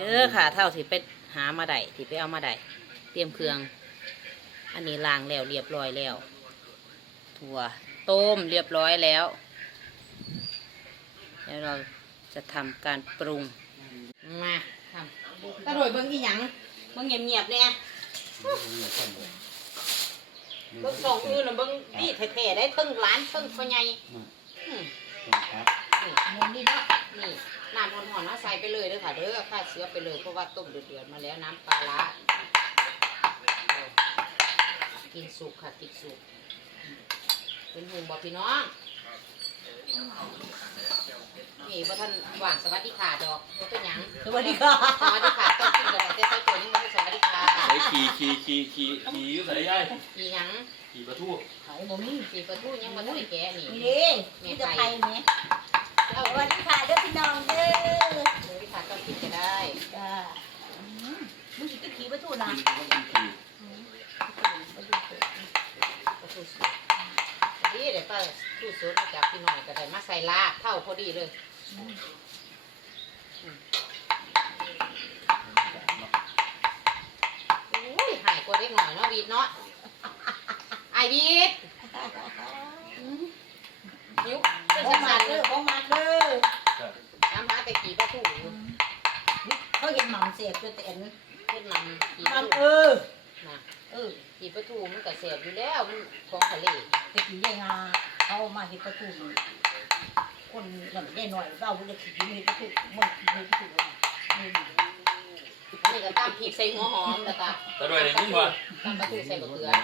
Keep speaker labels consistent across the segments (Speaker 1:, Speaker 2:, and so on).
Speaker 1: อค่ะเท่าที่ไปหามาได้ที่ไปเอามาได้เตรียมเครื่องอันนี้ล้างแล้วเรียบร้อยแล้วถั่วต้มเรียบร้อยแล้วแล้วเราจะทำการปรุงมาทำกระโดดเบิ้งอีหยังเบิ้งเงียบๆเนี่ยเบิ้งสองอื่นน่ะเบิ้งนี่แท้ๆได้เพิ่งร้านเพิ่งพ่อใหญ่นี่นี่เนาะนี่น้ำอ่อนๆนะใส่ไปเลยเด้อค่ะเด้อฆ่าเชื้อไปเลยเพราะว่าต้มเดือดๆมาแล้วน้ำปลาร้ากินสุกค่ะกินสุกเป็นห่วงบอกพี่น้องนี่ว่าท่านหวานสวัสดิขาดอกว่าเป็นหยังสวัสดิขาสวัสดิขาต้องกินกับแต่ใส่ตัวนี้มันเป็นสวัสดิขา
Speaker 2: ใส่ขี่อยู่ใส่ย่าย
Speaker 1: ขี่หยัง
Speaker 2: ขี่ปลาทู
Speaker 3: ไข่บ่มี
Speaker 1: ขี่ปลาทูยังมาได้แก่นี่
Speaker 3: นี่มีแต่ไข่เนี่ยสวัสดีค่ะเด้อพี่น้องเด้อ
Speaker 1: สวัสดิขาต้องกินก็ได้
Speaker 3: จ้ามึงสิจะขี่ปลาทูนะ
Speaker 1: นี่เดี๋ยวป้าทูสดมาจากพี่น้อยก็ได้มาใส่ลาบเท่าพอดีเลยโอ้ยหายกว่าเล็กหน่อยเนาะวีดเนาะไอวีดหิวเป็นสันเลย
Speaker 3: ของมักเด้อ
Speaker 1: น้ำหาแต่กี่ปลาทู
Speaker 3: เขาเห็นหม่ำเสียบจนเต็น
Speaker 1: เห็นมันกี่ปลาทูนะกี่ปลาทูมันก็เสียบอยู่แล้วมันของทะเล
Speaker 3: ตะกี้ยังเขามาเห็นปลาทูคนนั่นได้หน่อยเราจะขี่มีปลาทูมันขี่มีปลาทู
Speaker 1: นี่ก็ตามพริกใส่หัวหอมแล้วก็
Speaker 2: ตะด้วยในนี้บ่
Speaker 1: ตามปลาทูใส่บะเขือ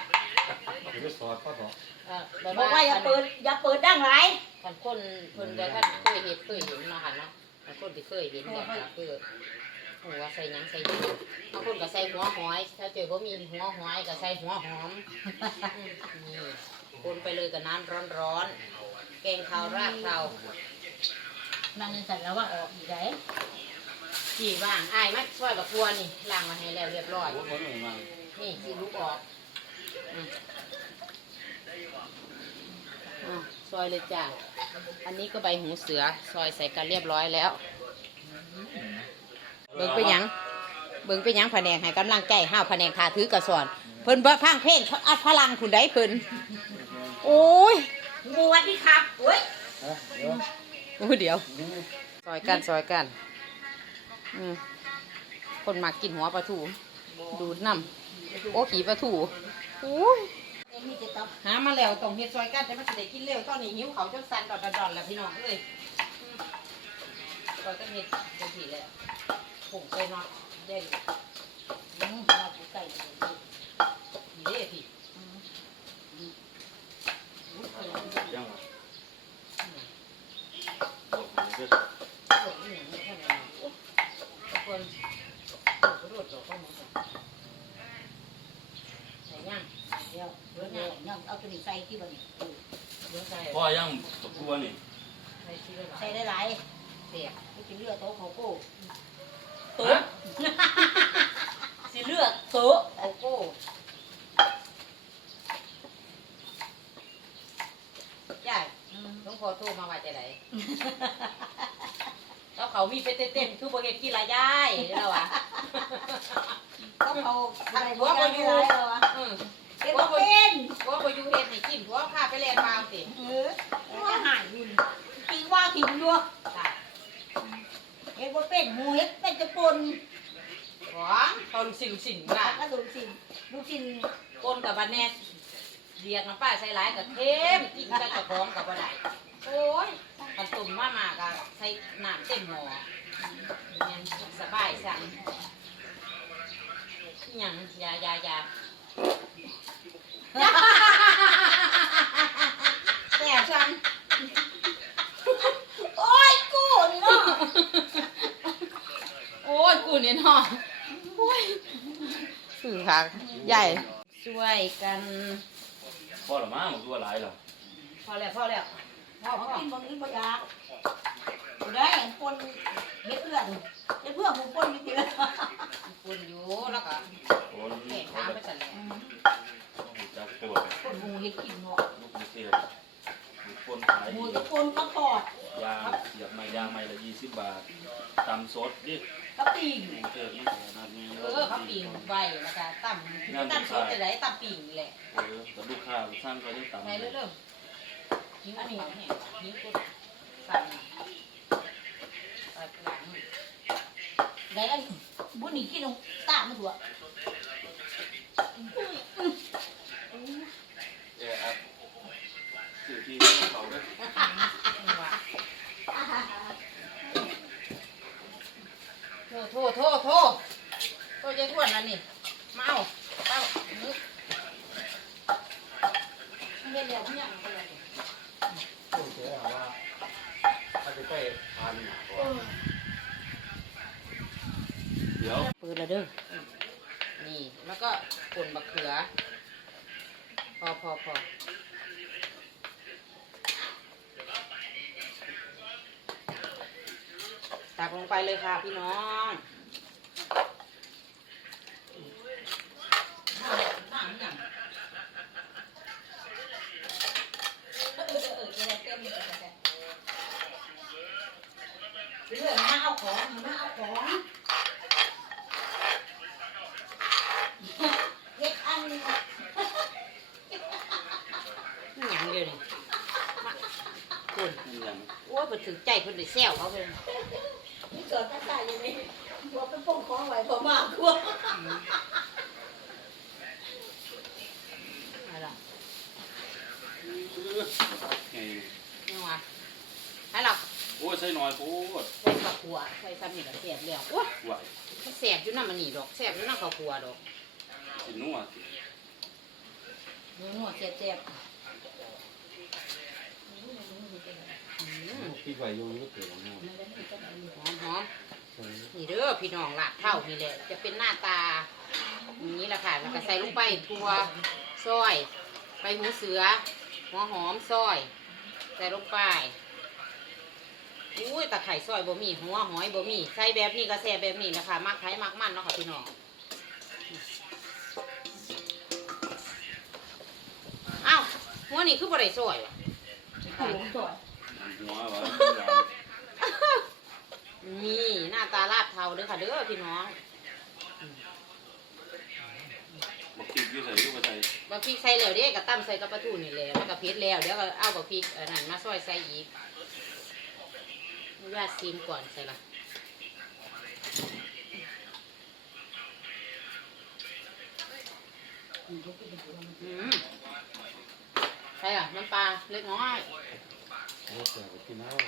Speaker 3: บอกว่าอย่าเปิดดังไร
Speaker 1: คนเดี๋ยวท่านเคยเห็นมาค่ะเนาะคนที่เคยเห็นเนี่ยคือหัวใส่ยังใส่ยังบางคนก็ใส่หัวหอยถ้าเจอเขามีหัวหอยก็ใส่หัวหอมนี่คนไปเลยกับน้ำร้อนๆแกงข้าวราดข้าว
Speaker 3: นั่งในสัตว์แล้วว่าออกอีกไหน
Speaker 1: ขี่ว่างอ้ายมัดช่วยกับพัวนี่ล้างมาให้แล้วเรียบร้อยนี่ขี่ลูกออกซอยเลยจ้าอันนี้ก็ใบหูเสือซอยใส่กันเรียบร้อยแล้วเบิ่งไปยังแผนกให้กำลังใจห้าวแผนกทาถือกระสอนเพิ่นพังเพลงอัดพลังคุณได้เพิ่นโอ้ย
Speaker 3: สวัสดีครับโอ้ย
Speaker 1: เดี๋ยวซอยกันคนมากินหัวปลาทูดูดน้ำโอ้ขี่ปลาทูโอ้ยหามาแล้วต้องเฮ็ดซอยกันแต่มันจะได้กินเร็วตอนนี้หิวเขาจนสั่นดอนแล้วพี่น้องเลยซอยกันเฮ็ดจังซี่แหละผงใส่น็อตเด้ง
Speaker 3: มาปูไก่
Speaker 1: นี่เด้พี่
Speaker 2: ยัง
Speaker 1: คนกระโดดเข้ามาใส่ย่าง
Speaker 3: เดี๋ยวยังเอาตัวนี้ใส่ที่บ่นี่
Speaker 2: พ่อยังตกตัวนี่
Speaker 3: ใส่ได้หลาย
Speaker 1: เสีย
Speaker 3: ไปกินเลือดโต๊ะเขาโก้
Speaker 1: โต๊ะสิเลือดโต๊ะเขาโก้ใช่ต้องพอโทรมาว่าจะไหนแล้วเขามีเป็นเต้นคือโบเฮ็ดกีฬายายแล้ววะ
Speaker 3: ก็เขาอะไรหัวโบยูเป็นโบเป็น
Speaker 1: หัวโบยูเฮ็ดให้กินหัวพาไปเล่นมาสิ
Speaker 3: ว่าหายบุญกินว่ากินด้วยเฮ็ดโบเป็นหมูเฮ็ดเป็นจะปน
Speaker 1: ของเขาลูกศิลป์
Speaker 3: ค่ะก็ลูกศิลป์
Speaker 1: ปนกับบันแนสเรียกน้ำป้าใส่หลายกับเค็มกินกับกระป๋องกับบันไดโอ้ยมันตุ่มมากๆก็ใส่น้ำเต็มหม้อเนี่ยสบายสั่งยังยาแต่ฉัน
Speaker 3: โอ้ยกูนี่เนาะ
Speaker 1: โอ้ยกูนี่เนาะโอ้ยสื่อค่ะใหญ่ช่วยกัน
Speaker 2: พ่อหรือมั้งมันตัวหลายหรอ
Speaker 1: พอแล้ว
Speaker 3: พ่อกินบางทีบ่อยากได้คนเฮ็ดเพื่อนหมูคนมีเยอะ
Speaker 1: คนอยู่แล้วก็แข่งทางไปสั่นแหละ
Speaker 3: คนหมูเฮ็ดกินเนาะ
Speaker 2: ลูกมีเสียคนขาย
Speaker 3: หมูกับคนก็ทอด
Speaker 2: ยางเสียบไม้ยางไม้ละ20 บาทตำสดดิ
Speaker 3: กับปีง
Speaker 2: เกิดมันขนาดนี้
Speaker 1: เขาปิ่งไว้แล้วก็ตั้มสดจะได้ตั้มปิ่งแหละ
Speaker 2: แต่ลูกค้าสร้างก็ได้ตำ
Speaker 1: ไหนเริ่มยิงอันนี้เนี่ยยิงกูสั่นไปหลัง
Speaker 3: ได้อันบุญนี่กินลงตามาถั่ว
Speaker 2: ครับสื่อที่เขาด้วย
Speaker 1: โทษยายทวดนั่นนี่มาเอาเต้านึกเฮ็ดแล้วเนี่ย
Speaker 4: พูดเสียว่าถ้าจะไปทาน
Speaker 2: เดี๋ยว
Speaker 1: ปืนละเด้อนี่แล้วก็ป่นมะเขือพอตักลงไปเลยค่ะพี่น้อง
Speaker 3: เรื่องมาเอาของมาเอาของเฮ็ดอัน
Speaker 1: นี่อย่างเดียวนี่มาป่น
Speaker 2: นี่ยัง
Speaker 1: โอ้ยเพิ่นถึงใจเพิ่นได้แซวเขาเพิ่น
Speaker 3: นี่เกิดตั้งแต่ยังไงหัวเป็นป้องของไว้พอมากกว่า
Speaker 1: อะไร
Speaker 2: ไง
Speaker 1: นี่วะให้หรอก
Speaker 2: โอ้ยใส่หน่อยโอ้ย
Speaker 1: ใส่ข้าวคั่วใส่ซ้ำนี่ก็แซ่บแล้วโอ้ย
Speaker 2: ไหว
Speaker 1: มันแซ่บอยู่นำมันนี่ดอกแซ่บอยู่นำข้าวคั่วดอก
Speaker 2: สินัวสิ
Speaker 3: หนวดเจ็บ
Speaker 4: คิดไว้ยุ่งก็เกิดแล้ว
Speaker 1: หอมนี่เด้อพี่น้องลาดเท่านี่แหละจะเป็นหน้าตาอย่างนี้แหละค่ะแล้วก็ใส่ลงไปถั่วซอยใบหูเสือหัวหอมซอยใส่ลงไปอุ้ยตะไคร่ซอยบ่มีหัวหอยบ่มีใส่แบบนี้ก็แซ่บแบบนี้นะคะมักไข่มักมันเนาะค่ะพี่น้องอ้าวหัวนี่คือบ่ได้ซอยวะ
Speaker 3: ๆหูสวย
Speaker 2: หัววะ
Speaker 1: นี่หน้าตาลาดเทาเด้อค่ะเด้อพี่น้อง
Speaker 2: บักติดอยู่ใส่อยู่ไปใส่
Speaker 1: บักพริกใส่แล้วเด้ก็ตั้มใส่กับปลาทูนี่แหละแล้วก็เผ็ดแล้วเดี๋ยวก็เอาบักพริกนั่นมาซอยใส่อีกอนุญาตซีมก่อนใส่ละใส่ละน้ำปลาเล็กน้อย
Speaker 4: แล้วแต่กินแล้ว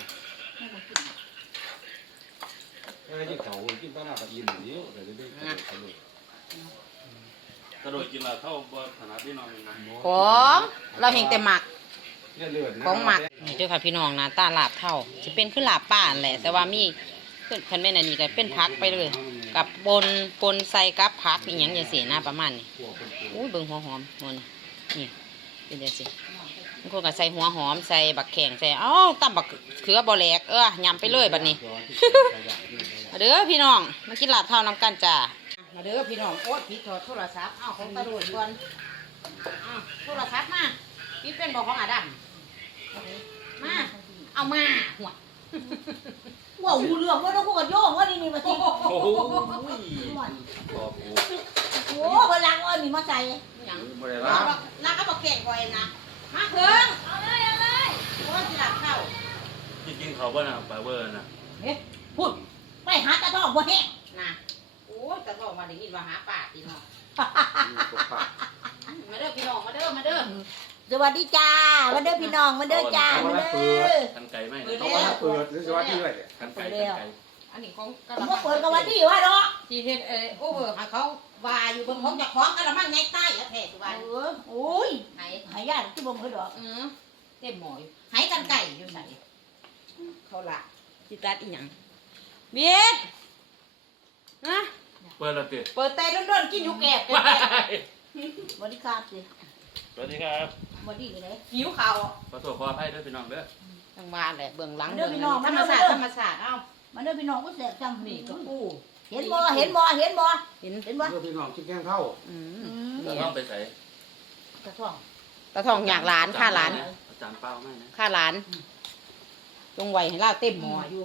Speaker 4: อะไรที่เขากินปลาหน้าปลาอินอย่างนี้แต่จะได้กระโดด
Speaker 2: กระโดดกินละเท่าบ่ถนัดที่นอนนะ
Speaker 1: ของเราเห็นแต่หมัก
Speaker 4: เนี่ยเลือดนะ
Speaker 1: ของหมักนี่เด้อค่ะพี่น้องนะตาลาบเท่าจะเป็นขึ้นลาบป้านั่นแหละแต่ว่ามีขึ้นคันแม่นอันนี้ก็เป็นพักไปเลย กับปนใส่กับผักอีหยังอย่างสีหน้าประมาณนี้อุ้ยเบิ่งหัวหอมมันนี่เป็นจังซี่บางคนก็ใส่หัวหอมใส่บักแข็งใส่ตำบักเขือบ่แหลกยำไปเลยบัดนี้ มาเด้อพี่น้องมากินลาบเท่าน้ำกันจ้ามาเด้อพี่น้องโอ๊ตพี่ถอดโทรศัพท์ของตาโดดก่อนโทรศัพท์มาพี่เป็นบอกของอาดัมมาเอามาหัว
Speaker 3: ว่าหูเรื่องว่าต้องพูดกับโย่งว่านี่มาสิ
Speaker 2: โอ้โหขอบคุณ
Speaker 3: โอ้เวลาว่านี่มาใส่
Speaker 1: อย่าง
Speaker 2: บ่ได้
Speaker 1: ลา
Speaker 2: ละ
Speaker 1: ลาก็บอกแก่ก่อยนะมาเพิ่งเอาเลยโอ้ยกินลาบเท่า
Speaker 2: ที่กินเขาบ่น่ะปลาเบอร์น่ะ
Speaker 3: เฮ้พูดไปหาตะทองบ่แห้ง
Speaker 1: นะโอ้ยจะต้องมาได้ยินว่าหาป่าพี่น้อง
Speaker 4: ตกปาก
Speaker 1: มาเด้อพี่น้องมาเด้อมาเด้อ
Speaker 3: สวัสดีจ้ามาเด้อพี่น้องมาเด้อจ้ามาเด้อ
Speaker 2: กันไก่ไหม
Speaker 4: เขาว่าเปิดหรือสวัสดีด้วยเนี่ย
Speaker 2: กันไก่
Speaker 1: อันนี้ของกะ
Speaker 3: ผ
Speaker 1: ละ
Speaker 3: ม
Speaker 1: มั
Speaker 3: ก็เปิดกับวันที่ว่าเนาะ
Speaker 1: ที่เฮ็ดโอเวอร์ให้เขาว่าอยู่บนของจากของกะละมังไงใต้อะแท้สุวรรณ
Speaker 3: โอ้ย
Speaker 1: ไหน
Speaker 3: หายากที่บ่มเพิ่นดอก
Speaker 1: เต็มหมออยู่หายกันไก่อยู่ไหนเขาละสิตัดอีหยังเบียดนะ
Speaker 2: เปิดละติ
Speaker 1: เปิดแต่ด้นๆกินอยู่แกบ
Speaker 3: สวัสดีครับสิ
Speaker 2: สวัสดีครับ
Speaker 3: สวัสดีเลย
Speaker 1: หิวข้าว
Speaker 2: ขอโทษขออภัยด้วยพี่น้องเด้อ
Speaker 1: ทางบ้านแหละเบื้องหลัง
Speaker 3: เด้อพี่น้อง
Speaker 1: ธรรม
Speaker 3: มาเด้
Speaker 1: ศา
Speaker 3: อ
Speaker 1: สตร์ธรรมศาสตร์เอ้า
Speaker 3: มาเด้อพี่น้องก็แซ่บจัง
Speaker 1: นี่
Speaker 3: นี่
Speaker 1: ก็ปู
Speaker 3: เห็นบ่เห็นบ่เห็นบ่
Speaker 1: เห็น
Speaker 3: เห็นบ่
Speaker 4: เพื่อพี่น้องคิดแกงเท่า
Speaker 2: จะต้องไปใส่
Speaker 3: ตะท่อง
Speaker 1: ตาทองอยากหลานค่าหลาน
Speaker 2: อาจารย์เป้าไหมนะ
Speaker 1: ค่าหลานจงไว้ให้ล่าเต็มหมออยู่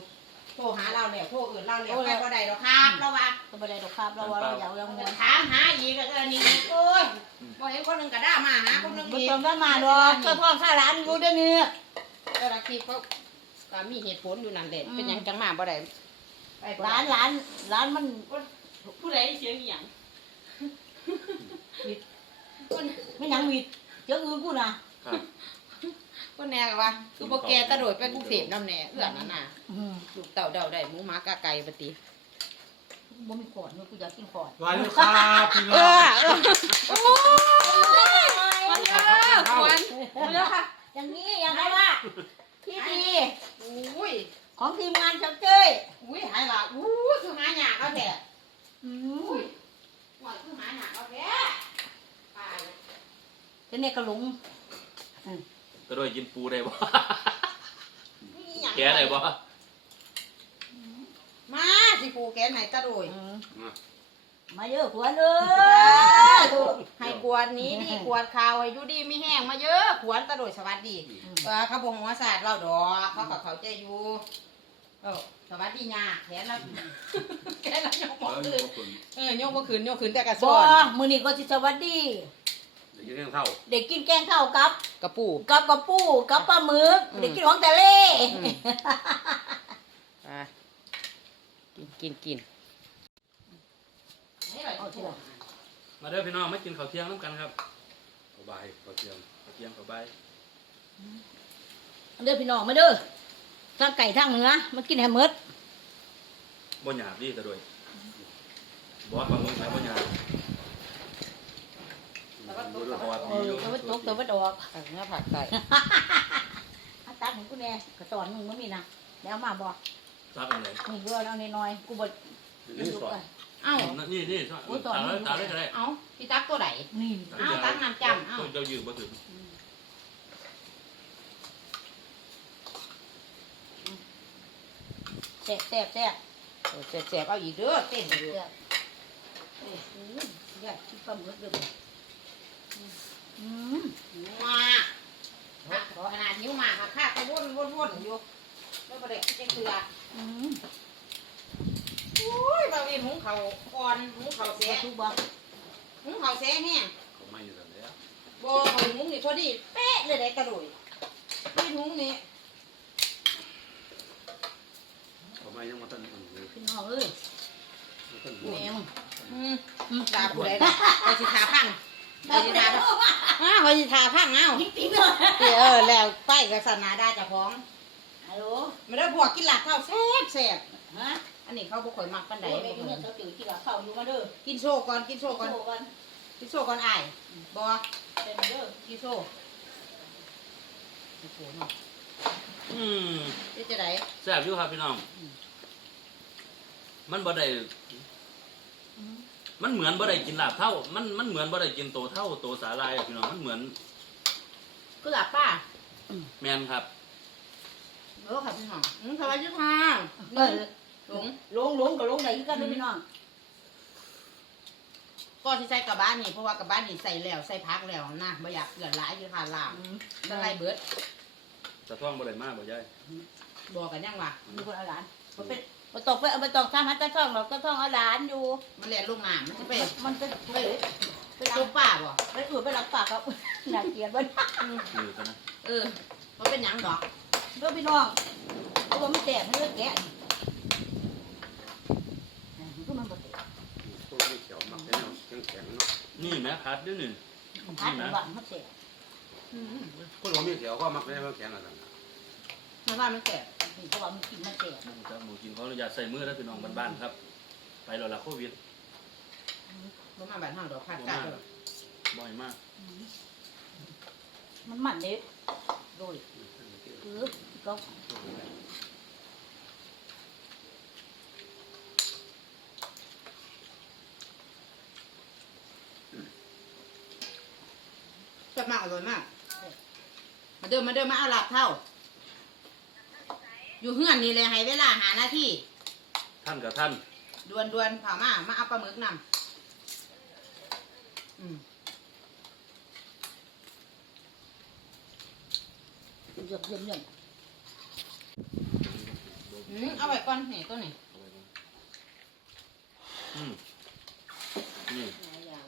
Speaker 1: โทรหาเราแล้วโทรอื่นเราแล้วไปบ่ได้ดอกครับเราว่า
Speaker 3: ก็บ่ได้ดอกครับเราว่าเราอยากยัง
Speaker 1: ถามหาอีกก็นี่โอ้ยบ่เห็นคนหนึงก็ด่ามาหาคนหนึง
Speaker 3: บ่
Speaker 1: อีก
Speaker 3: ต้องได้มาดอกเจ้าท้องข้าร้านอยู่เดี๋ยวนี้
Speaker 1: เจ้าหน้าที่เขาก็มีเหตุผลอยู่นั่นแหละเป็นหยังจังมาบ่ได้ไปบ่
Speaker 3: ร้า
Speaker 1: ได้
Speaker 3: นร้านมัน
Speaker 1: ผู้ใดเสียงอีหยังคน
Speaker 3: ไม่ยังมีเจ้าอื่นกูนะครับ
Speaker 1: คนแน่ก็ว่าคือบ่แกตะโดดไปกรุงเทพนำแน่เอื้อนนั่นน่ะลูกเต่าเดาได้หมูหมากะไก่บัดติ
Speaker 3: บ่มีขอดกูอยากกินขอด
Speaker 4: วันนี้ครับพี่น้
Speaker 1: เอ
Speaker 4: อง
Speaker 1: โอ้มาเด้อควันมาเด้อค่ะ
Speaker 3: อย่างนี้อย่างไรว่าที่ดี
Speaker 1: อุ้ย
Speaker 3: ของทีมงานเจ้าเจ้ย
Speaker 1: อุ้ยหายละอู้คือหาหยากเอาแท้ อุ้ยหวยคือหาหยากเอาแท้ตายแล้ว
Speaker 3: จะเนี่ยกระหลง
Speaker 2: ก็โดยกินปูได้บ่
Speaker 1: นี่หยัง
Speaker 2: แกได้บ่
Speaker 1: มาสิปูแกนไหนตะโดย
Speaker 3: มาเยอะขวานเออ
Speaker 1: ให้กวนนี้ดีกวนข่าวให้อยู่ดีไม่แห้งมาเยอะขวนตะโดยสวัสดีเขาบงหัวศาสตร์เราดอกเขากับเขาใจอยู่สวัสดียาแขนเราแขนเรายกบ่คืนยกบ่คืนแต่กระส
Speaker 3: บ่
Speaker 1: อน
Speaker 3: มื้อนี้ก็สิสวัสดี
Speaker 4: เดี๋ยวยังเท่า
Speaker 3: เด็กกินแกงข้าวกับ
Speaker 1: กระปู
Speaker 3: กับกระปูกับปลาหมึกเด็กกินของทะเล
Speaker 1: กิน
Speaker 2: มาเด้อพี่น้องมากินข้าวเที่ยงน้ำกันครับ
Speaker 4: สบายพอเทียม
Speaker 2: ข้าวเที่ยงข้าวใบาย
Speaker 3: เด้อพี่น้องมาเด้อทั้งไก่ทั้งเนื้อมากินให้หมด
Speaker 2: บ่หยาบดีแต่โดยบอสบางมื้อใส่บ่หยาบเพราะว่ามีอยู่
Speaker 3: ตัววัดตกตัววัดออก
Speaker 1: เนื้อผัดไก่
Speaker 3: อาตักของกูแน่กระตอนมึงมันมีนะแล้วมาบอก
Speaker 2: ซักอันไหน
Speaker 3: มึงเยอะเอาน้อยๆกูบ่
Speaker 4: นี่สอน
Speaker 1: เอ้า
Speaker 2: นี่ตาเลยก็ได้
Speaker 1: เอ้าพี่ตักตัวไหน
Speaker 3: นี่
Speaker 1: อ้าวตั้งน้ำจำอ้าว
Speaker 2: เจ้ายืมบ่ถึง
Speaker 3: แซ่บแซ่บแซ่บ
Speaker 1: เจ็บเอาอีกเด้อเต้น
Speaker 3: แซ่
Speaker 1: อยู่
Speaker 3: บอยากกินปลาหมึกด้วยอืม
Speaker 1: มาขนาดนิ้วมาค่ะข้าก็วนอยู่แล้วประเด็กจะเกลือ
Speaker 3: อืม
Speaker 1: อุ้ยบางทีหุงเขาอ่อนหุงเขาเสีย
Speaker 3: ทุกบ่
Speaker 1: หุงเขาเสียแห้ง
Speaker 4: เขาไม่อยู่แล้ว
Speaker 1: โบเขาหุงนี่พอดีเป๊ะเลยได้กระโดดนี่หุงนี่
Speaker 4: เขาไม่ยังมาตั้ง
Speaker 3: พี่น้องเอ้ย
Speaker 4: ตั้ง
Speaker 3: แม่มึง
Speaker 1: ด่าผู้ใดนะคอยสิทาพังคอยสิทาคอยสิทาพังเอ้า
Speaker 3: จริงๆเลย
Speaker 1: แล้วไปกับศาสนาได้เจ้าของ
Speaker 3: ฮัลโหล
Speaker 1: มาได้พวกกินหลักข้าวแซ่บ
Speaker 3: ฮะ
Speaker 1: อันนี้เขาบ่ค่อยมักปานใด
Speaker 3: แม่กินเนี่ยเขาจืดที่ว่าเข้าอยู่มาเด้อ
Speaker 1: กินโชว์ก่อนกินโชว์ก่อน
Speaker 3: โตกัน
Speaker 1: กินโชว์ก่อนอ้ายบ่
Speaker 3: เป็นเด้อ
Speaker 1: กินโชว์โอ้โหเนาะ
Speaker 2: อืม
Speaker 1: เป็นจะได
Speaker 2: แซ่บอยู่ครับพี่น้อง มันบ่ได้มันเหมือนบ่ได้กินลาบเท่า มันเหมือนบ่ได้กินโตเท่าโตสาลายอะพี่น้องมันเหมือน
Speaker 1: คือหลับป้า
Speaker 2: แมนครับ
Speaker 1: เออค่ะพี่น้องสวัสดีค่ะ
Speaker 3: เออ
Speaker 1: หลง
Speaker 3: ลงกับลงไหนกันด้วยพี่น้อง
Speaker 1: ก็ที่ใส่กับบ้านนี่เพราะว่ากับบ้านนี่ใส่แล้วใส่พักแล้วนะไม่อยากเกลือหลายอยู่ค่ะลามละลายเบิด
Speaker 2: จะท่องบ่ได้มากบ่ยาย
Speaker 1: บอกกันยังวะ
Speaker 3: มีคนเอาหลานมันเป็นมันตกไปเอาไปตกทำฮัตตาท่องเราก็ท่องเอาหลานอยู่
Speaker 1: มันเรียนลูกหนามมันจะไป
Speaker 3: มันเป็นไป
Speaker 1: ไปตุ๊ป้าบ่
Speaker 3: ไปอื่นไปรักปากครับน่าเกลียดมัน
Speaker 2: นี่กันนะ
Speaker 1: มันเป็นหยังดอก
Speaker 3: เพื่อพี่น้องเพราะว่ามันแตกมันเลือดแกะก็มันบ่แตก
Speaker 4: พวกนี้เขียวมักแข็งแข็งเนาะ
Speaker 2: นี่แม่พัดด้วยนี่
Speaker 3: พัดหวานมันแตก
Speaker 4: คนเราไม่เขียวก็มักได้แข็งอะไร
Speaker 1: มันว่ามันแก่
Speaker 3: เพราะว่ามันกินมันแตก
Speaker 2: หมูกินเขาอนุญาตใส่มือแล้วพี่น้องบ้านๆครับ ไปแล้วล่ะโควิด
Speaker 1: มันมาแบบห้างดอกขาด
Speaker 2: บ่
Speaker 1: กา
Speaker 2: มา
Speaker 1: ด
Speaker 2: กบ่อยมาก
Speaker 3: มันมันเด็ดโดยคือก็
Speaker 1: จะมากอร่อยมากมาเดินมาเอาหลับเท่า อยู่เฮือนนี่เลยให้เวลาหาหน้าที่
Speaker 2: ท่านกับท่าน
Speaker 1: ดวนเผามาเอาปลาหมึกนำ
Speaker 3: เยี่ยม
Speaker 1: เอาไว้ก่อนนี่ตัวนี้
Speaker 2: เอาไว้ก่อนนี่
Speaker 3: หลายอย่าง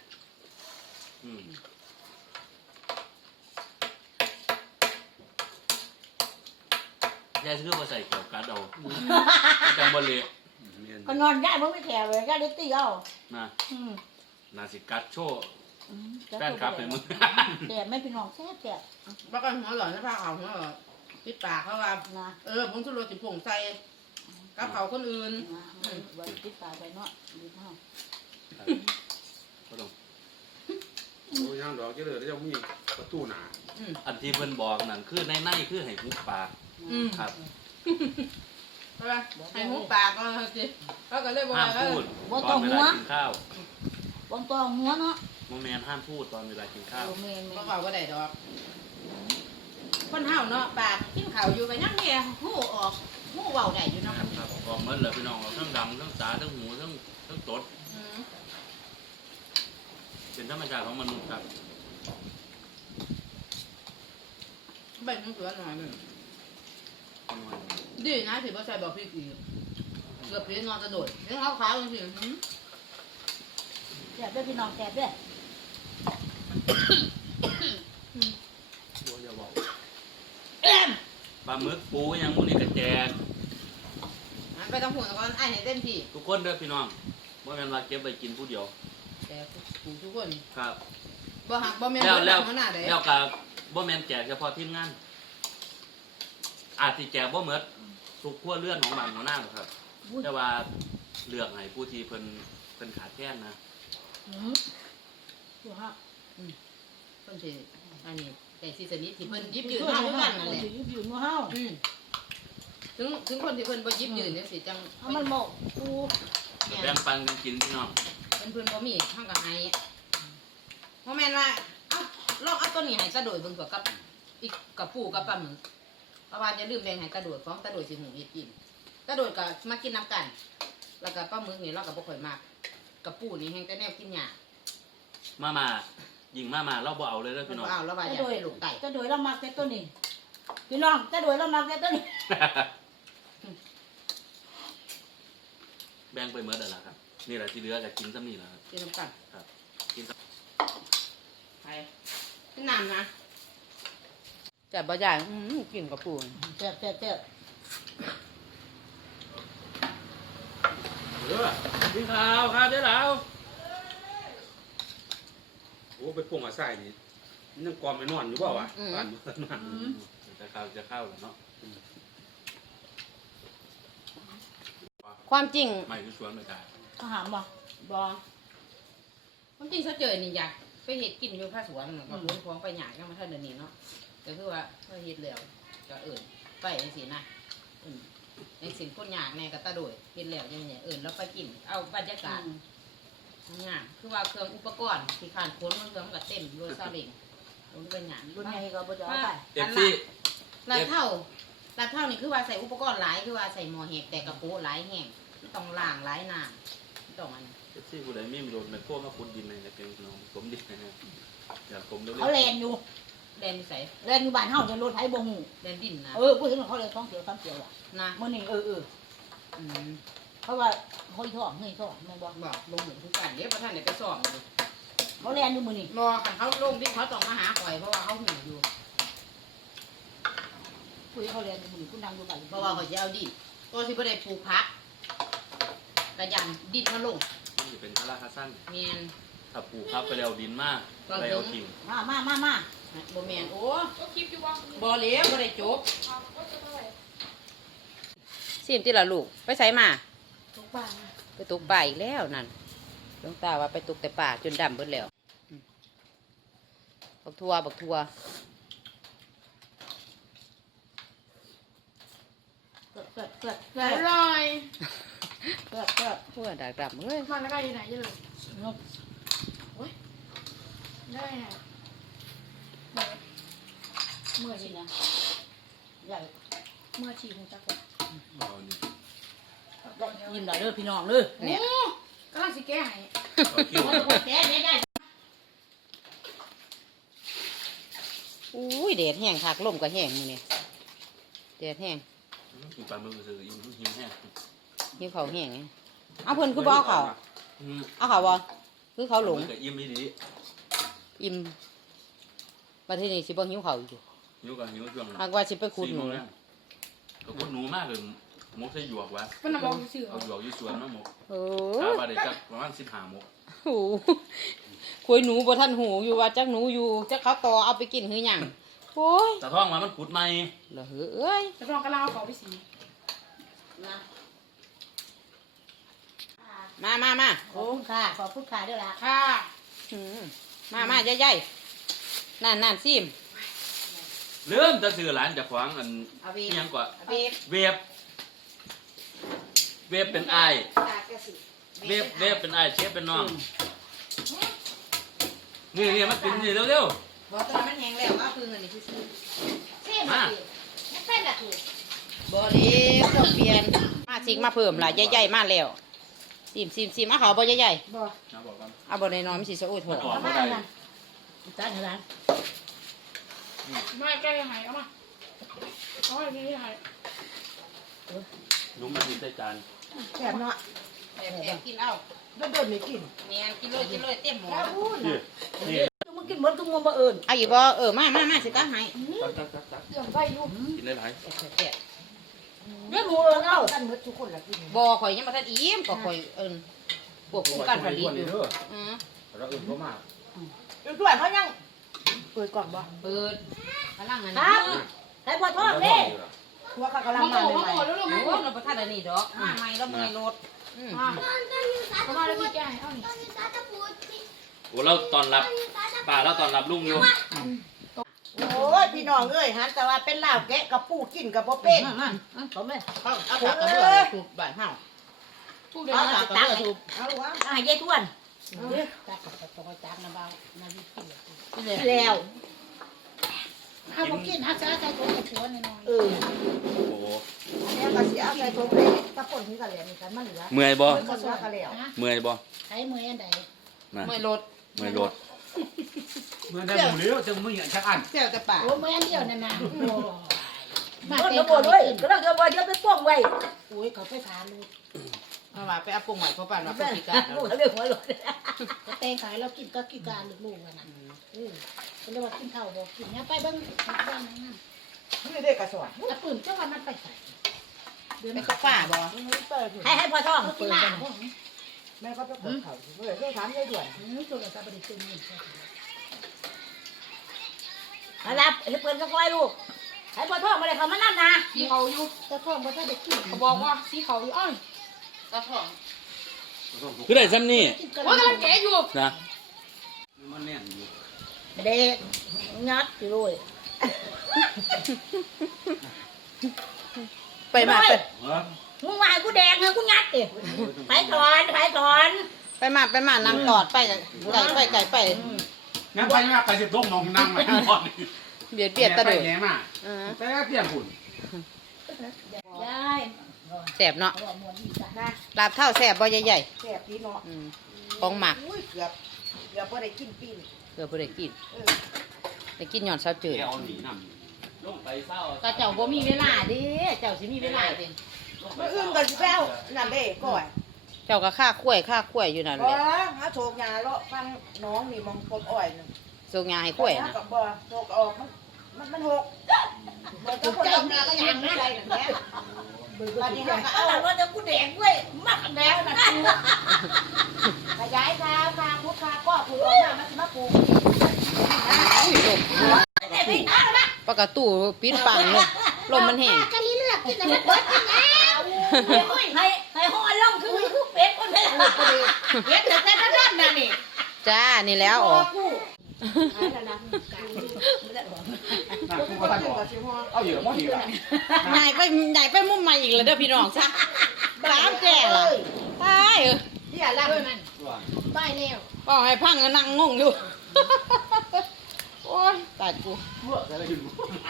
Speaker 2: ยายซื้อมาใส่เกี่ยวกัดเอาจังบอลเละ
Speaker 3: ก็นอนได้เพิ่งไม่แถวเลยได้ตีเอา
Speaker 2: นะนาสิกัดโชว์แฟนค
Speaker 3: แ
Speaker 2: ลับให้มึง
Speaker 3: แต่ไม่เป็นน้องแซ่บแซ่บ
Speaker 1: บ่ก็หัวหล่อนนะพาเอาหัวหล่อนปิดปากเขาว่า
Speaker 3: นะ
Speaker 1: ผงชูรสสิผงใส่กับเขาคนอื่น
Speaker 3: วันติดตาไปเนาะดีมาก
Speaker 2: บ่ต้อง
Speaker 4: โอ้ยย่างดอกเจริญแล้วจะมีประตูหนา
Speaker 2: อันที่เพิ่นบอกนั่นคือในคือให้หุบปากครับ
Speaker 1: ใช่ไหมให้หูปากก็สิเขาก็เลยบอก
Speaker 2: ห้าม
Speaker 1: ว่า
Speaker 2: พูดตอนเวลากินข้าว
Speaker 3: บางตัวหัวเนาะ
Speaker 2: โมแมนห้ามพูดตอนเวลากินข้าว
Speaker 3: เมน
Speaker 1: บ่บอกว่าได้ดอกคนเฮาเนาะปากกินข้าวอยู่ไปนั่งเนี่ยหูออกหูเว้าได้อยู่เนาะ
Speaker 2: ครับออกหมดเลยพี่น้องทั้งดำทั้งตาทั้งหูทั้งตดเป็นธรรมชาติของมนุษย์ครับ
Speaker 1: ใบมันสวยหน่อยนึงดีนะที่บ่ใส่บอกพี่อีกเกือบพี่นอนกระโดดยังเอาขาลงสิ
Speaker 3: แซ่บด้วยพี่น้องแซ่บด้วย
Speaker 2: บัวอย่าบอกปลาหมึกปูยังพวกนี้กระแจก
Speaker 1: ไปต้องห่วงก่อนไอ้ให้เต็มที่
Speaker 2: ทุกคนเด้อพี่น้องบ่แม่นว่าเก็บไปกินผู้เดียว
Speaker 1: แต่ทุกคน
Speaker 2: ครับ
Speaker 1: บ่หักบ่แม่น
Speaker 2: แล้ว
Speaker 1: หัวหน้าเด้
Speaker 2: แล้วก็บ่แม่นแจกเฉพาะทีมงานอาจสิแจกบ่หมดทุกครัวเรือนของบ้านหัวหน้าหรอกครับ แต่ว่าเลือกให้ผู้ที่เพิ่นขาดแคลนนะ
Speaker 3: ดูฮะ
Speaker 1: เพิ่นสิอันนี้แต่สิสนิทที่เพิ่นยิบยืนเฮาคือกันนั่นแหละ
Speaker 3: ยิบยืนมือเฮา
Speaker 1: ถึงคนที่เพิ่นบ่ยิบยืนจังซี่จัง
Speaker 3: เอามันหมกกู
Speaker 2: แบ่งปันกันกินพี่น้อง
Speaker 1: เพิ่นบ่มีเฮาก็ให้บ่แม่นว่าเอ้าลองเอาตัวนี้ให้ตาโดยเบิ่งตัวกับอีกกับปู่กับปลาหมึกเพราะว่าอย่าลืมแบ่งให้ตาโดยของตาโดยสิหูเฮ็ดกินตาโดยก็มากินน้ำกัน แล้วก็ปลาหมึกนี่เราก็บ่ค่อยมักกับปู่นี่แฮงแต่แนวกินหญ้า
Speaker 2: มายิงมาเราบ่เอาเลยเด้อ
Speaker 1: เพิ่
Speaker 2: พี่
Speaker 1: น
Speaker 2: น้อง
Speaker 1: บ่เอาแล้วว่าอยากให้ลูกไก่
Speaker 3: จะโดยเรามักแต่ตัวนี้พี่น้องจะโดยเรามักแต่ตัวนี้
Speaker 2: แบ่งไปเมื่อเดือนละครับ นี่แหละที่เหลือจะกินซ้ำนี่แหละครับ
Speaker 1: กินน้ำกัน
Speaker 2: ครับกินซ้
Speaker 1: ไปกินน้ำนะจับบ่ได้กินกับปู่
Speaker 3: แซ่บแซ่บแซ่บ
Speaker 2: กินข้าวครับเจ๊เหลา
Speaker 4: โอ้ไปปรุงอาใส่นี่มันยังกอมไปนอนอยู่เปล่าวะบ้านมันนอน
Speaker 2: จะเข้าแล้วเนาะ
Speaker 1: ความจริง
Speaker 2: ไม่คือชวนไม่ได้
Speaker 3: อาหารบ่
Speaker 1: บอความจริงเขาเจอนี่อยากไปเห็ดกินอยู่ภาคสวนเหมือนกับล้นของไปหยาดก็มาท่านเดี๋ยวนี้เนาะก็คือว่าเขาเห็ดแล้วก็ไปจังสินะในสิ่งคนหยาดแม่ก็ตาโดยเห็ดแล้วยังไงแล้วไปกินเอาบรรยากาศงานคือว่าเครื่องอุปกรณ์ที่ขานค้นมันเครื่องมันก็เต็มรถซาเล้งรถเป็นหยาด
Speaker 3: รุ่นใหญ่ก็บ่จะเอาไป
Speaker 2: เอฟซี
Speaker 1: ลาดเท่านี่คือว่าใส่อุปกรณ์หลายคือว่าใส่หม้อแหกแต่กระโปงหลายแห้งต้องล้างหลายน้ำต้องอัน
Speaker 2: เอฟซีผู้ใดมีโดนแมคโครมาขุดดินในเป็นน้องผมดินนะฮะอยากผมเร็ว
Speaker 3: เขาแลนอยู่
Speaker 1: แดนใส่
Speaker 3: แลนอยู่บ้านเฮาจะรถไถบ่ฮู้
Speaker 1: แดนดินนะ
Speaker 3: กูเห็นเขาเลย2เสียว3เสียวอ่ะ
Speaker 1: นะ
Speaker 3: มื้อนี้
Speaker 1: อืม
Speaker 3: เพราะว่าเฮาท้องเฮยท้องแม่นบ่
Speaker 1: บอกลงเหมือนทุกการเดี๋ยวประธานเดี๋ยวไปสอบอยู่
Speaker 3: เขาแลนอยู่มื้อนี้
Speaker 1: รอคันเขาลงที่เขาต้องมาหาข่อยเพราะว่าเขาหิวอยู่
Speaker 3: คุยเขาแลนอยู่มื้อนี้กูนั่งอยู่บ้าน
Speaker 1: เพราะว่าเขาจะเอาดินตัวสิบ่ได้ปลูกผักกระยันดินมาลง
Speaker 2: ๆมันจะเป็นคาราคาสั้น
Speaker 1: เมียน
Speaker 2: ถ้าปลูกครับไปแล้วดินมากไปเอาทิ้ง
Speaker 3: มา
Speaker 1: บ่เมียนโอ้
Speaker 5: ก็คลิปอยู่ว่า
Speaker 1: บ่เหลวบ่ได้จบสิมที่ละลูกไปใส่มา
Speaker 3: ทุกบ้าน
Speaker 1: ไปตกป่าอีกแล้วนั่นหลวงตาว่าไปตกแต่ป่าจนดำเบิดแล้วบักทัว
Speaker 3: เกิด
Speaker 5: อร่อย
Speaker 1: ทั่วดักดำเฮ้ย
Speaker 5: มันแล้วก็อยู่ไหนอยู่เลย
Speaker 3: นก
Speaker 5: ได้ไง
Speaker 3: เมื่อสินะใหญ่
Speaker 5: เมื่อฉี่ของจักร
Speaker 2: เอานี่
Speaker 3: ยิ้มได้เด้อพี่น้องเด้อ
Speaker 1: เนี่ย
Speaker 5: กำลังสิแก้ให้
Speaker 2: เอาคิ้ว
Speaker 3: แก่ได้
Speaker 1: อุ้ยแดดแห้งคักลมก็แห้งมื้อนี้แดดแห้ง
Speaker 2: กินปลาหมึกซื้ออิ่มหิวแห้ง
Speaker 1: หิวเขาวแห้งไงเอาเพิ่นคือบ่เอาเขาวเอาเขาวบ่คือเขาหลง
Speaker 2: ก็อิ่มดี
Speaker 1: อิ่มประเทศนี้สิบ่หิวเขาวอีกอยู่
Speaker 2: หิวก็หิวช่วง
Speaker 1: หากว่าสิไปขุดหนู
Speaker 2: ก็ขุดหนูมากเลยมกใส่หยวกวะ
Speaker 5: มันน่ะบอกซื่อ
Speaker 2: เอาหยวกอยู่สวนมามก
Speaker 1: โอ้
Speaker 2: กาบาได้จักประมาณ15มก
Speaker 1: โหคุยหนูบ่ทันหูอยู่ว่าจักหนูอยู่จักเขาต่อเอาไปกินหรือหยังโอ้ย
Speaker 2: แต่ท้องมามันขุดใหม่
Speaker 1: ละเฮ้ย
Speaker 5: ๆจะลองกะลาเอาเขาไปสี
Speaker 1: มา
Speaker 3: ขอบคุณค่ะขอบคุณค่ะด้วยล่ะ
Speaker 5: ค่ะ
Speaker 1: อืมมาใหญ่ๆนั่นซิม
Speaker 2: เริ่มจะซื้อหลานจากขวางอัน
Speaker 1: เอาไป
Speaker 2: อิหยังกว่า
Speaker 1: เอาไป
Speaker 2: เวฟเป็นอ้ายเวฟเป็นอ้ายเชฟเป็นน้องนี่มันกินนี่เร็ว
Speaker 1: บ่ตอนมันแห้งแล้วเอาพึ่งอันนี้ซื่อ
Speaker 2: ๆมา
Speaker 1: บ่เด้ต้องเปลี่ยนมาสิมาเพิ่มล่ะใหญ่ๆมาแล้วซิมเอาเขาบ่ใหญ่
Speaker 3: บ่
Speaker 2: นะบอกกัน
Speaker 1: ๆเอาบ่น้อยๆมันสิสะอุดโถ
Speaker 2: มันออก
Speaker 3: มา
Speaker 2: บ่ได้
Speaker 3: นั่นจานร้าน
Speaker 5: ไม่ใกล้หายเอามาเอาให้พี่หาย
Speaker 2: นุ่มมันมีใส่จาน
Speaker 3: แซ่บเนาะ
Speaker 1: แอบกินเอา
Speaker 3: เดินๆไม่กิน
Speaker 1: แม่นกินเลยเต็มหม้อ
Speaker 3: แล้วพูด
Speaker 2: นี่
Speaker 3: นะมึงกินหมดก็มึงบ่เอิญ
Speaker 1: เอาอีกบ่มาสิตาให้
Speaker 2: ตัก
Speaker 5: เสื่อมไว้อยู่
Speaker 2: กินได้หลาย
Speaker 1: แซ่บ
Speaker 3: เดี๋ยวหมูเอิญเอากันหมดทุกคนละกิน
Speaker 1: บ่ข่อยยังบ่ทันอิ่มก็ข่อยควบคุมการผลิตอยู่อือ
Speaker 4: เราอื่นก็มาก
Speaker 3: ด้วยเขายังเปิดกล่องบ่
Speaker 1: เปิดกำลังอัน
Speaker 3: ค
Speaker 1: นี้
Speaker 3: รับให้พอทอดเด้หัวเขากำลัง
Speaker 5: มา
Speaker 3: มา
Speaker 5: โง่
Speaker 3: ใหม่
Speaker 5: มาโง่แล้ว
Speaker 1: โอ้เราบ่ทันอันนี้ดอกมาใหม่แล้วเมื่อยรถ
Speaker 5: มาเอามาแล้วพี่แกให้เอานี่
Speaker 2: โอ้เราตอนรับป่าเราตอนรับลุงอยู่
Speaker 3: โอ้ยพี่น้องเอ้ยหันแต่ว่าเป็นลาวแกะกับปูกินกับบ่เป็นเขาไม่
Speaker 1: เอาผักกระเบื้องถูกบ้านเฮา
Speaker 5: พูดเดี๋ยว
Speaker 1: เอา
Speaker 5: นะ
Speaker 1: ผักกระเบื้องถูก
Speaker 3: เอาวะให้ยายทวน
Speaker 1: จักกับตอจักน้ำเบาน้ำวิธี
Speaker 3: แล้ว
Speaker 5: เอาบอกกินฮักจ้าใจตัวหัวหน่อย
Speaker 3: เออ
Speaker 2: โอ้โห
Speaker 3: แล้วก็สิเอาใส่ถุงเลยถ้าคนที่ก็แล้วนี่กันมันเหลือ
Speaker 2: เมื่อยบ่
Speaker 3: ก็ซัวก็แล้ว
Speaker 2: เมื่อยบ่
Speaker 5: ใช้มืออันใด
Speaker 2: นะ
Speaker 1: เมื่อยรถ
Speaker 2: เมื่อยรถ
Speaker 4: เมื่อได้หมูเลี้ยวจะมึงอย่างชักอัน
Speaker 1: เสี่ยวแต่ปาก
Speaker 5: โอ้มืออันเดียวนั่นนะ
Speaker 3: มา
Speaker 5: มา
Speaker 3: เต็
Speaker 5: เต็
Speaker 3: ม
Speaker 5: ม
Speaker 3: หมดเลยก็ต้องเดี๋ยวบ่เดี๋ยวไปป้องไว้
Speaker 5: โอ้ยเขาไปทานลูก
Speaker 1: เอาว่าไปเอาปรุงไว้เพราะป่านว่า
Speaker 3: แม่
Speaker 1: พิการ
Speaker 3: ลูกเขาเรียกหัวหลด
Speaker 5: ก็เตงขายเรากินก็กินการลูกๆกันนะก็เลยว่ากินข้าวบอกกินเนี่ยไปเบิ้งบ้านนั้น
Speaker 3: นี่ได้กระสว
Speaker 5: แล้วปืนเจ้าวันนั้นไปใส่เดือน
Speaker 1: ไปเข้าป่าบ่
Speaker 3: ให้พอท่อง
Speaker 5: ปืนกันพวกนี้
Speaker 3: แม่ก็ไปเปิดเขาเมื่อเขาถามยายด่วน
Speaker 5: ตัวกับซาบะดิตึงนี่
Speaker 3: มารับให้เปิดสักไว้ลูกให้พอท่องมาเลยเขามานั่นนะ
Speaker 5: สีเขาอยู่แต่พ่อมาถ้าเด็กกินเขาบอกว่าสีเขาอยู่อ้อย
Speaker 1: กระท้อง
Speaker 2: คือได้ซ้ำนี่
Speaker 5: ว่ากำลังแกะอยู่
Speaker 2: นะมันแน่นอยู่
Speaker 3: เด็กงัดอยู่เลย
Speaker 1: ไปมาไป
Speaker 3: มึงมากูแดงเหรอกูงัดดิไผ่ถอนไผ่ถอน
Speaker 1: ไปมานั่งตอดไปไก่ไป
Speaker 4: งั้นไปมาไปสิต้องมองนั่งไหมก่อน
Speaker 1: เบียดตะเดือ
Speaker 4: แง่มาแต่เพียงคุณ
Speaker 3: ยาย
Speaker 1: แสบเนาะ
Speaker 3: บอกมวนดีจ้ะนะ
Speaker 1: ลาบเท่าแสบบ่ใหญ่
Speaker 3: แซ่บดีเนาะ
Speaker 1: ๆของหมัก
Speaker 3: อุ้ยเกือบพอได้กินปิ้ง
Speaker 1: เพื่อบ่ได้กินได้กินหย่อนเช้าจืด
Speaker 2: แกเอาหนีนำลงไปเศร้า
Speaker 1: ก็เจ้าบ่มีเวลาเด้เจ้าสิมีเวลาเด้
Speaker 3: มื่ออื่นก็สิแป้วนั่นเด้ก่อย
Speaker 1: เจ้าก็ค่าข้วยอยู่นั่นแห
Speaker 3: บ่
Speaker 1: ละ
Speaker 3: หาโชกยาเลาะฟังน้องนี่มองปนอ้อยนึง
Speaker 1: ส่งยาให้ข้วยนะ
Speaker 3: กับบ่โชกออกมันหกมันก็คนทำงานก็ยังไม่ได้นั่นแหละตอนนี้เขาก็เอาว่าจะกูแดงเว้ยมักแดงนะขยายคาพุทธาก็ปลูกออกมามันมาปลูก
Speaker 1: อุ้ยลมปากกาตู้ปิดปังลมมันแห้ง
Speaker 5: กะลีเลือกกินแต่มันเบิดกินแล้ว
Speaker 3: ให้ห่อล่องคือเป็ดคนเดียวเป็ดแต่นั่นน่ะนี่
Speaker 1: จ้านี่แล้วออก
Speaker 4: นั่งกูก็ท่านบอกเอาเหยื่อมอดีกว่า
Speaker 1: ใหญ่ไปมุมใหม่อีกแล้วเด้อพี่น้องซะสามแก่ล่ะตายเออ
Speaker 3: เนี่ยล่ะ
Speaker 5: มันใบแล้ว
Speaker 1: บอกให้พังก็นั่งงงอยู่ โอ้ยตายกู
Speaker 4: เมื่อจะได้อยู่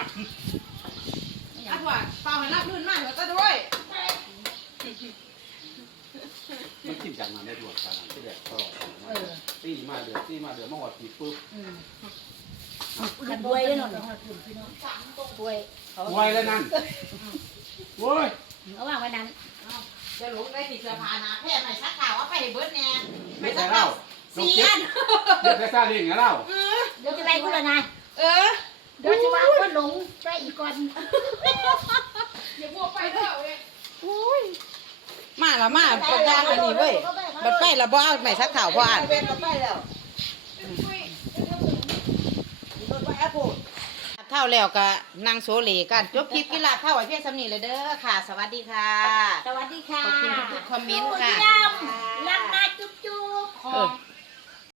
Speaker 1: อัดว่าเปล่าให้รับลื่นมากก็ด้วย
Speaker 4: มันกินจากนั้นได้ด่วนขนาดที่แรกก็ตีมาเดือดมาหอดปีปุ๊บ
Speaker 3: กันบวยเลยหน่อยบวย
Speaker 4: ไวแล้วนั่นโว้ย
Speaker 5: เอาวางไว้นั้น
Speaker 1: จะหลงได้ติดเสื้อผ้าหนาแพร่ไม่ซักข่าวเอาไปให้เบิดแน่
Speaker 4: ไม่ใช่เล่า
Speaker 1: เสียน
Speaker 4: เด็กได้ซาเลี้ยงไงเล่า
Speaker 5: เดี๋ยวจะไปกูละนาย
Speaker 1: เออ
Speaker 5: เดี๋ยวจะว่าคนหลงไปอีกก่อน
Speaker 1: อย่าพวกไปเด้อเว้ยโอ้ยมาละมาปัญญาอันนี้เว้ยบัดไปละบ่เอาไม่ซักข่าวพ่ออ่าน
Speaker 3: เป็นก็ไปแล้วรถว่าแอปเปิล
Speaker 1: เท่าแล้วก็นั่งโซเลกันจบคลิปกีฬาเท่าไว้เพียงสำนีเลยเด้อค่ะ สวัสดีค่ะ
Speaker 5: สวัสดีค่ะ
Speaker 1: ขอบคุณทุกๆคอมเมนต์ค่ะ
Speaker 5: รักนะจุ๊บจุ๊บ
Speaker 1: เออ